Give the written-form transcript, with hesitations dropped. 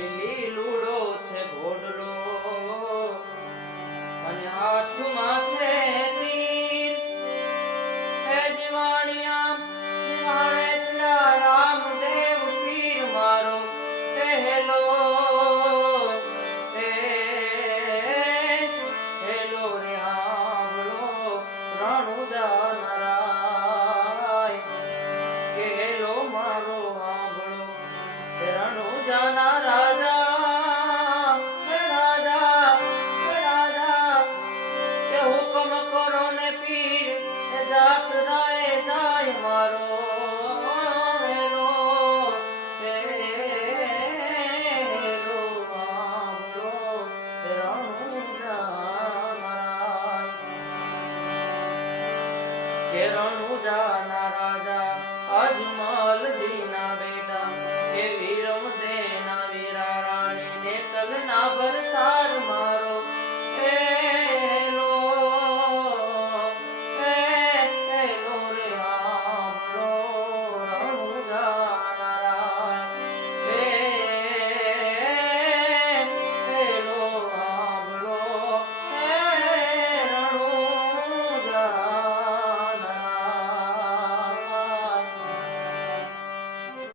એ લીલુડો છે ઘોડલો અને હાથમાં છે તીર હે જીવાણિયા નિહાળે છે રામદેવ પીર મારો પહેલો હેલો રે હાંભળો રણુજા નરાય કેલો મારો હાંભળો રણુજાના રાજા કે હુકમ કરો ને પીર એ જાત રાય જાય મારો હેલો હેલો હાંભળો રણુજાના કે રણુજાના રાજા અજમલજીના બેટા કે વીરમ દેના વીરા રાણી ને તલના ભરતાર માર